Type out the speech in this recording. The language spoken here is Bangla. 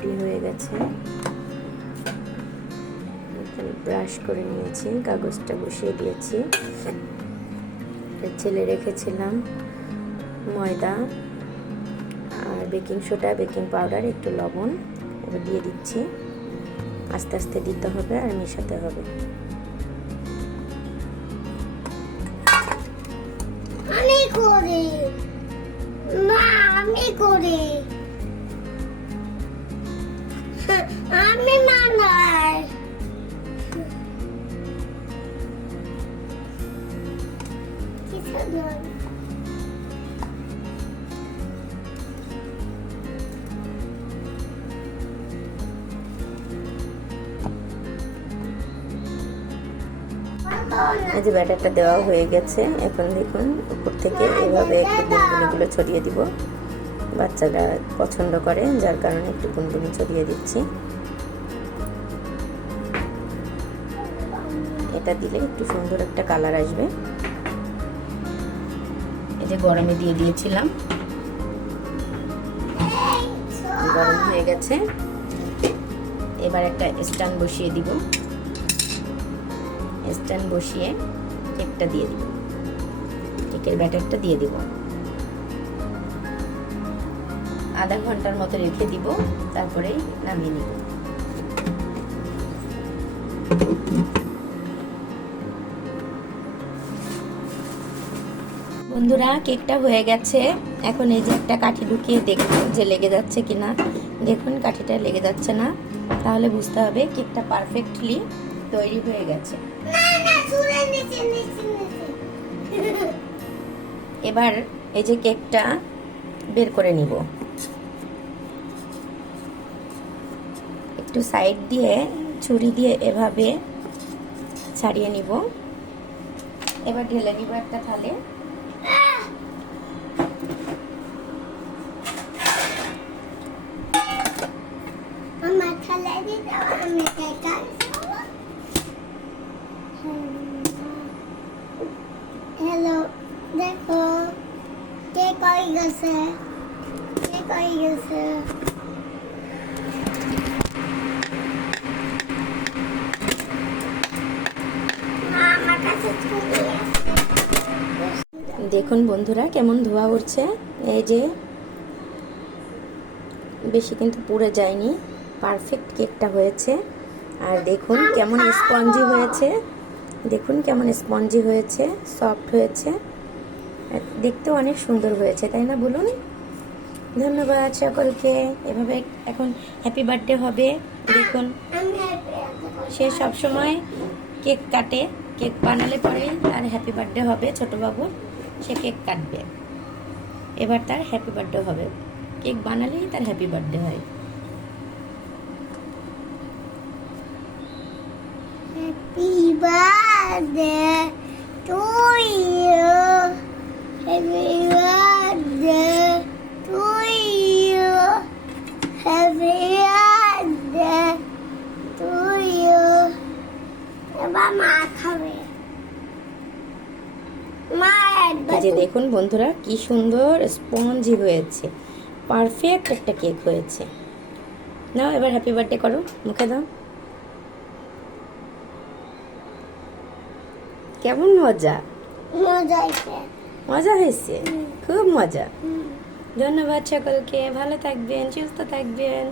রেডি হয়ে গেছে। ব্রাশ করে নিয়েছি, কাগজটা বসিয়ে দিয়েছি। ছেলে রেখেছিলাম, ময়দা আর বেকিং সোডা, বেকিং পাউডার, একটু লবণ। এবার দিয়ে দিচ্ছি। আস্তে আস্তে দিতে হবে আর মেশাতে হবে। আমি করি। আমি করি। আমি মানাই কিছু নয় এই যে ব্যাটারটা দেওয়া হয়ে গেছে এখন দেখুন উপর থেকে এভাবে একটু ছড়িয়ে দিব। বাচ্চারা পছন্দ করে, যার কারণে একটু বুনবুনি ছড়িয়ে দিচ্ছি। এটা দিলে একটু সুন্দর একটা কালার আসবে। যে গরমে দিয়ে দিয়েছিলাম। গরম হয়ে গেছে। এবার একটা স্ট্যান্ড বসিয়ে দিব। স্ট্যান্ড বসিয়ে কেকটা দিয়ে দিব। কেকের ব্যাটারটা দিয়ে দিব। আধা ঘণ্টার মতো রেখে দিব তারপরে নামিয়ে নিব। বন্ধুরা, কেকটা হয়ে গেছে। এখন এই যে একটা কাঠি ঢুকিয়ে দেখব যে লেগে যাচ্ছে কিনা। দেখুন, কাঠিটা লেগে যাচ্ছে না। তাহলে বুঝতে হবে কেকটা পারফেক্টলি তৈরি হয়ে গেছে। না না এবার এই যে কেকটা বের করে নিব। একটু সাইড দিয়ে, ছুরি দিয়ে এভাবে ছাড়িয়ে নিব। এবার ঢেলে নিব একটা থালে। হ্যালো, দেখো, কে কই গেছে? কে কই গেছে মা, আমার কাছে ছুরি আছে। দেখুন বন্ধুরা, কেমন ধোয়া উঠছে। এই যে, বেশি কিন্তু পুড়ে যায়নি পারফেক্ট কেকটা হয়েছে। আর দেখুন কেমন স্পঞ্জি হয়েছে। দেখুন কেমন স্পঞ্জি হয়েছে সফট হয়েছে। আর দেখতেও অনেক সুন্দর হয়েছে, তাই না বলুন? ধন্যবাদ সকলকে। এভাবে এখন হ্যাপি বার্থডে হবে। দেখুন। সে সব সময় কেক কাটে কেক বানালে পরে তার হ্যাপি বার্থডে হবে ছোট বাবু সে কেক কাটবে। এবার তার হ্যাপি বার্থডে হবে। কেক বানালেই তার হ্যাপি বার্থডে হয়। Happy birthday to you happy birthday to you happy birthday এবার মা খাবে। যে দেখুন বন্ধুরা কি সুন্দর স্পঞ্জি হয়েছে। পারফেক্ট একটা কেক হয়েছে। নাও এবার হ্যাপি বার্থডে করো মুখে দাও। কেমন মজা? মজা হয়েছে। মজা হয়েছে? খুব মজা। ধন্যবাদ সকলকে ভালো থাকবেন সুস্থ থাকবেন।